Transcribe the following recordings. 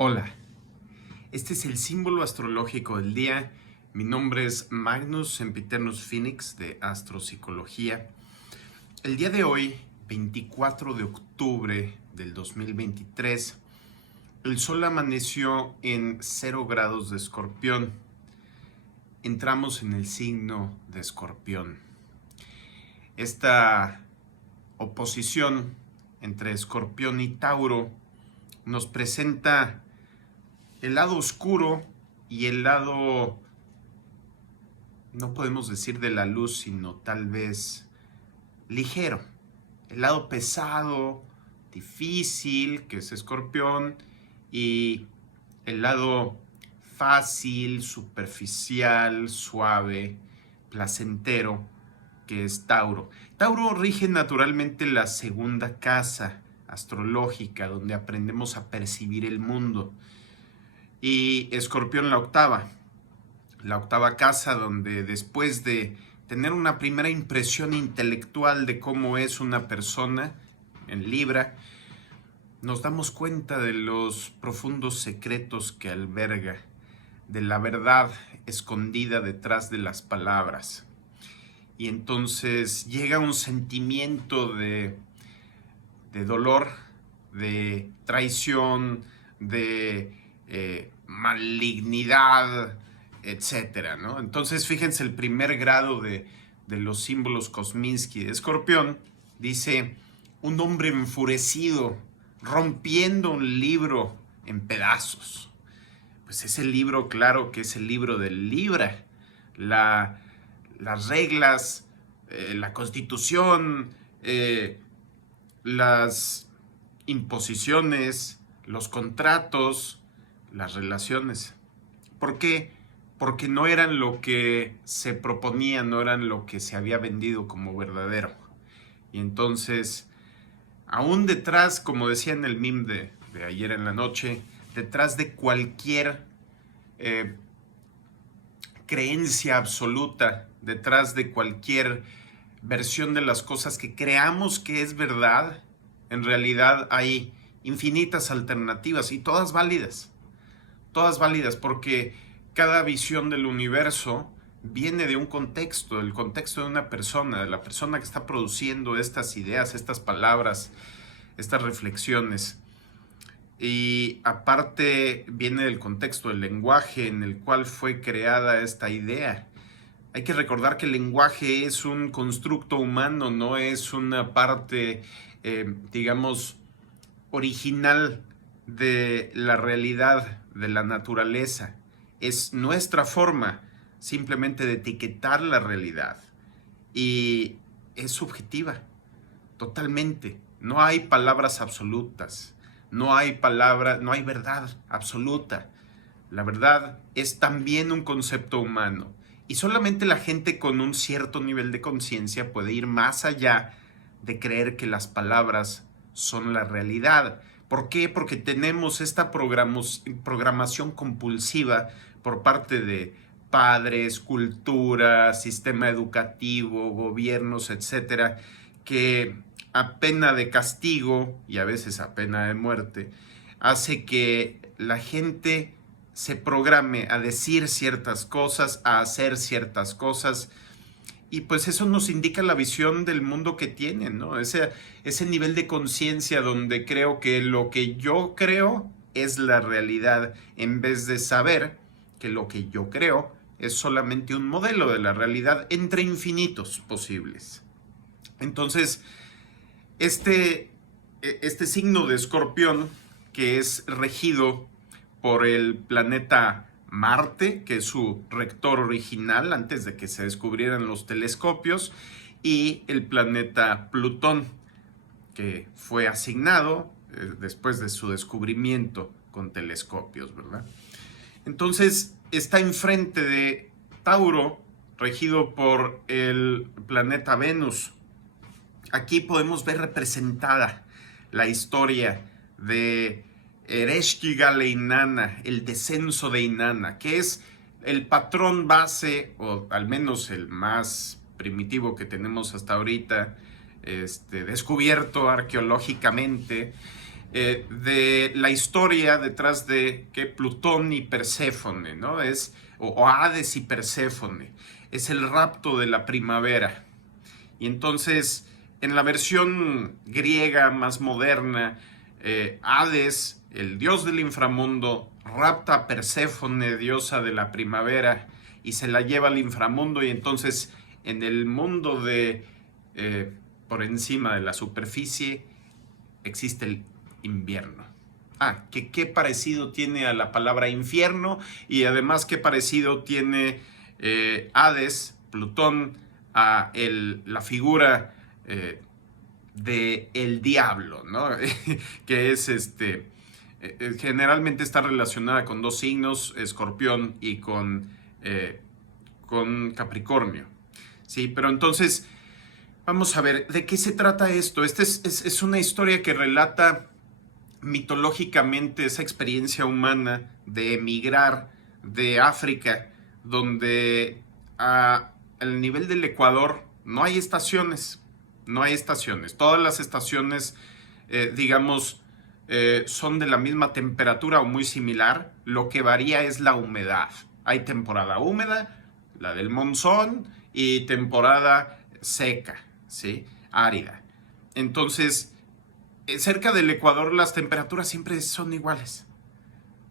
Hola, este es el símbolo astrológico del día. Mi nombre es Magnus Sempiternus Phoenix de Astropsicología. El día de hoy, 24 de octubre del 2023, el sol amaneció en 0 grados de Escorpión. Entramos en el signo de Escorpión. Esta oposición entre Escorpión y Tauro nos presenta el lado oscuro y el lado, no podemos decir de la luz, sino tal vez ligero. El lado pesado, difícil, que es Escorpión, y el lado fácil, superficial, suave, placentero, que es Tauro. Tauro rige naturalmente la segunda casa astrológica, donde aprendemos a percibir el mundo. Y Escorpión la octava casa, donde después de tener una primera impresión intelectual de cómo es una persona en Libra, nos damos cuenta de los profundos secretos que alberga, de la verdad escondida detrás de las palabras. Y entonces llega un sentimiento de dolor, de traición, de malignidad, etcétera, ¿no? Entonces, fíjense, el primer grado de los símbolos Kosminski de Escorpión dice: un hombre enfurecido, rompiendo un libro en pedazos. Pues ese libro, claro que es el libro del Libra. Las reglas, la constitución, las imposiciones, los contratos, las relaciones. ¿Por qué? Porque no eran lo que se proponía, no eran lo que se había vendido como verdadero. Y entonces, aún detrás, como decía en el meme de ayer en la noche, detrás de cualquier creencia absoluta, detrás de cualquier versión de las cosas que creamos que es verdad, en realidad hay infinitas alternativas y todas válidas porque cada visión del universo viene de un contexto, el contexto de una persona, de la persona que está produciendo estas ideas, estas palabras, estas reflexiones. Y aparte viene del contexto del lenguaje en el cual fue creada esta idea. Hay que recordar que el lenguaje es un constructo humano, no es una parte, digamos, original de la realidad, de la naturaleza. Es nuestra forma simplemente de etiquetar la realidad. Y es subjetiva, totalmente. No hay palabras absolutas, no hay verdad absoluta. La verdad es también un concepto humano. Y solamente la gente con un cierto nivel de conciencia puede ir más allá de creer que las palabras son la realidad. ¿Por qué? Porque tenemos esta programación compulsiva por parte de padres, cultura, sistema educativo, gobiernos, etcétera, que a pena de castigo y a veces a pena de muerte hace que la gente se programe a decir ciertas cosas, a hacer ciertas cosas, y pues eso nos indica la visión del mundo que tienen, ¿no? Ese nivel de conciencia donde creo que lo que yo creo es la realidad, en vez de saber que lo que yo creo es solamente un modelo de la realidad entre infinitos posibles. Entonces, este signo de Escorpión, que es regido por el planeta Marte, que es su rector original antes de que se descubrieran los telescopios, y el planeta Plutón, que fue asignado después de su descubrimiento con telescopios, ¿verdad? Entonces está enfrente de Tauro, regido por el planeta Venus. Aquí podemos ver representada la historia de Ereshkigal e Inanna, el descenso de Inanna, que es el patrón base, o al menos el más primitivo que tenemos hasta ahorita, descubierto arqueológicamente, de la historia detrás de que Plutón y Perséfone, ¿no? O Hades y Perséfone. Es el rapto de la primavera. Y entonces, en la versión griega más moderna, Hades, el dios del inframundo, rapta a Perséfone, diosa de la primavera, y se la lleva al inframundo, y entonces en el mundo por encima de la superficie existe el invierno. Que qué parecido tiene a la palabra infierno, y además qué parecido tiene Hades, Plutón, a la figura de el diablo, ¿no? Que es generalmente está relacionada con dos signos, Escorpión y con Capricornio. Sí, pero entonces vamos a ver, ¿de qué se trata esto? Esta es una historia que relata mitológicamente esa experiencia humana de emigrar de África, donde al nivel del Ecuador no hay estaciones, no hay estaciones. Todas las estaciones, digamos, son de la misma temperatura o muy similar. Lo que varía es la humedad. Hay temporada húmeda, la del monzón, y temporada seca, ¿sí? Árida. Entonces, cerca del Ecuador las temperaturas siempre son iguales.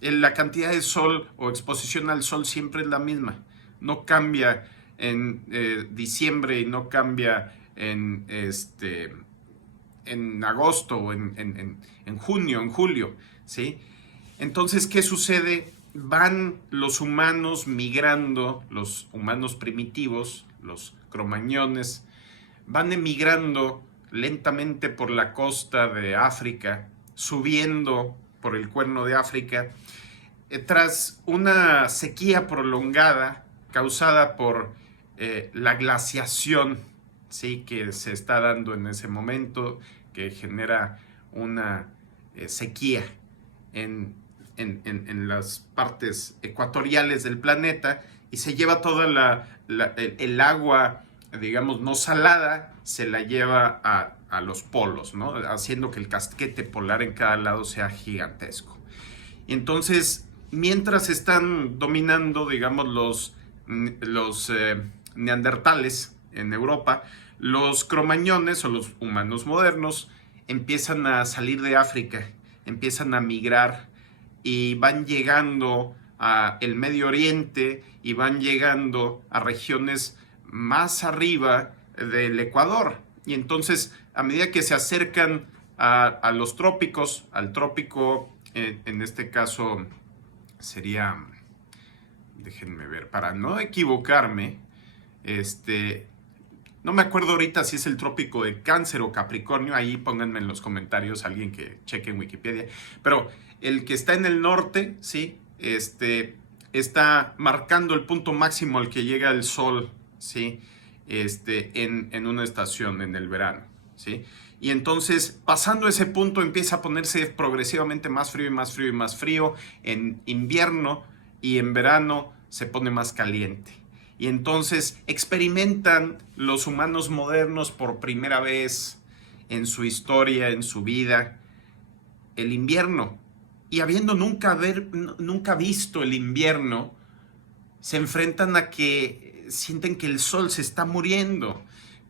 La cantidad de sol o exposición al sol siempre es la misma. No cambia en diciembre y no cambia en agosto o en junio, en julio, ¿sí? Entonces, ¿qué sucede? Van los humanos migrando, los humanos primitivos, los cromañones, van emigrando lentamente por la costa de África, subiendo por el Cuerno de África, tras una sequía prolongada causada por la glaciación, ¿sí? Que se está dando en ese momento, que genera una sequía en las partes ecuatoriales del planeta, y se lleva toda el agua, digamos, no salada, se la lleva a los polos, ¿no? Haciendo que el casquete polar en cada lado sea gigantesco. Entonces, mientras están dominando, digamos, los neandertales en Europa, los cromañones o los humanos modernos empiezan a salir de África, empiezan a migrar y van llegando al Medio Oriente y van llegando a regiones más arriba del Ecuador. Y entonces, a medida que se acercan a los trópicos, al trópico, en este caso sería, déjenme ver, para no equivocarme, no me acuerdo ahorita si es el trópico de Cáncer o Capricornio, ahí pónganme en los comentarios alguien que cheque en Wikipedia, pero el que está en el norte, ¿sí? Está marcando el punto máximo al que llega el sol, ¿sí? En una estación, en el verano, ¿sí? Y entonces, pasando ese punto, empieza a ponerse progresivamente más frío y más frío y más frío. En invierno y en verano se pone más caliente. Y entonces experimentan los humanos modernos por primera vez en su historia, en su vida, el invierno. Y habiendo nunca visto el invierno, se enfrentan a que sienten que el sol se está muriendo,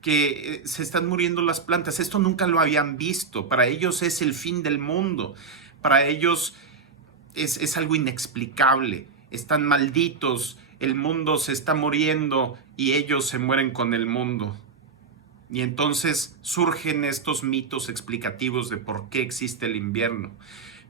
que se están muriendo las plantas. Esto nunca lo habían visto. Para ellos es el fin del mundo. Para ellos es algo inexplicable. Están malditos. El mundo se está muriendo y ellos se mueren con el mundo. Y entonces surgen estos mitos explicativos de por qué existe el invierno.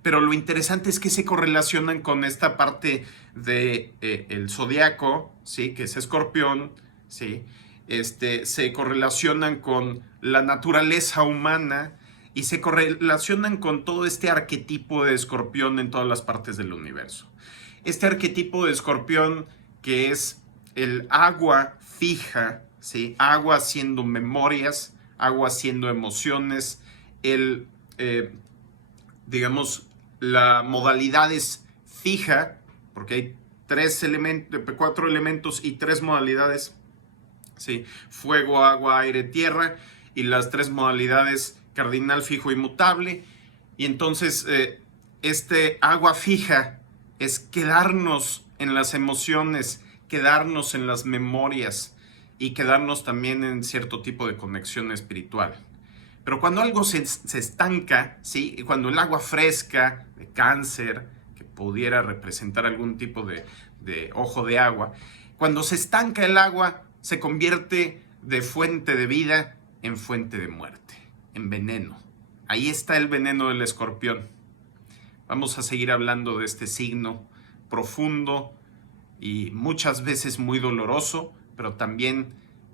Pero lo interesante es que se correlacionan con esta parte de el zodiaco, ¿sí? Que es Escorpión, ¿sí? Se correlacionan con la naturaleza humana y se correlacionan con todo este arquetipo de Escorpión en todas las partes del universo. Este arquetipo de Escorpión, que es el agua fija, ¿sí? Agua haciendo memorias, agua haciendo emociones, digamos, la modalidad es fija, porque hay 4 elementos y 3 modalidades, ¿sí? Fuego, agua, aire, tierra, y las 3 modalidades cardinal, fijo y mutable. Y entonces este agua fija es quedarnos en las emociones, quedarnos en las memorias y quedarnos también en cierto tipo de conexión espiritual. Pero cuando algo se estanca, ¿sí? Cuando el agua fresca de cáncer, que pudiera representar algún tipo de ojo de agua, cuando se estanca el agua, se convierte de fuente de vida en fuente de muerte, en veneno. Ahí está el veneno del escorpión. Vamos a seguir hablando de este signo profundo y muchas veces muy doloroso, pero también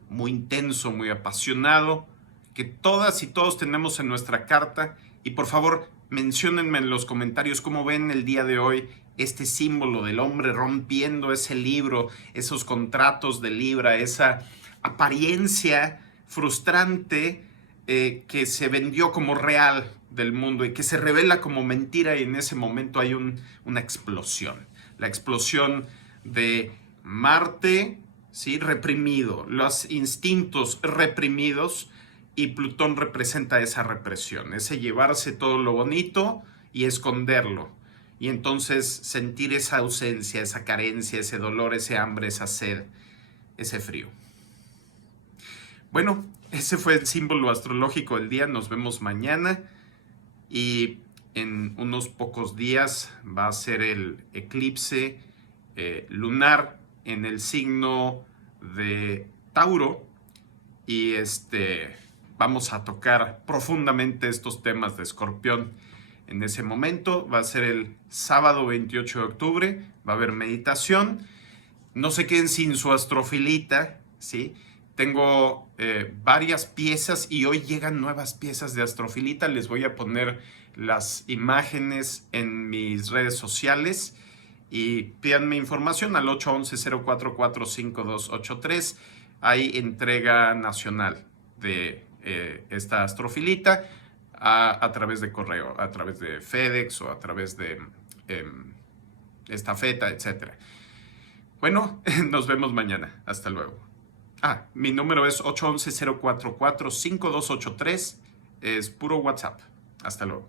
muy intenso, muy apasionado, que todas y todos tenemos en nuestra carta. Y por favor, menciónenme en los comentarios cómo ven el día de hoy este símbolo del hombre rompiendo ese libro, esos contratos de Libra, esa apariencia frustrante que se vendió como real del mundo y que se revela como mentira, y en ese momento hay una explosión. La explosión de Marte, ¿sí? Reprimido, los instintos reprimidos, y Plutón representa esa represión, ese llevarse todo lo bonito y esconderlo. Y entonces sentir esa ausencia, esa carencia, ese dolor, ese hambre, esa sed, ese frío. Bueno, ese fue el símbolo astrológico del día. Nos vemos mañana y en unos pocos días va a ser el eclipse lunar en el signo de Tauro, y vamos a tocar profundamente estos temas de Escorpión. En ese momento va a ser el sábado 28 de octubre, va a haber meditación. No se queden sin su astrofilita, ¿sí? Tengo varias piezas y hoy llegan nuevas piezas de astrofilita. Les voy a poner las imágenes en mis redes sociales y pídanme información al 811-044-5283. Hay entrega nacional de esta astrofilita a través de correo, a través de FedEx o a través de estafeta, etc. Bueno, nos vemos mañana. Hasta luego. Mi número es 811-044-5283. Es puro WhatsApp. Hasta luego.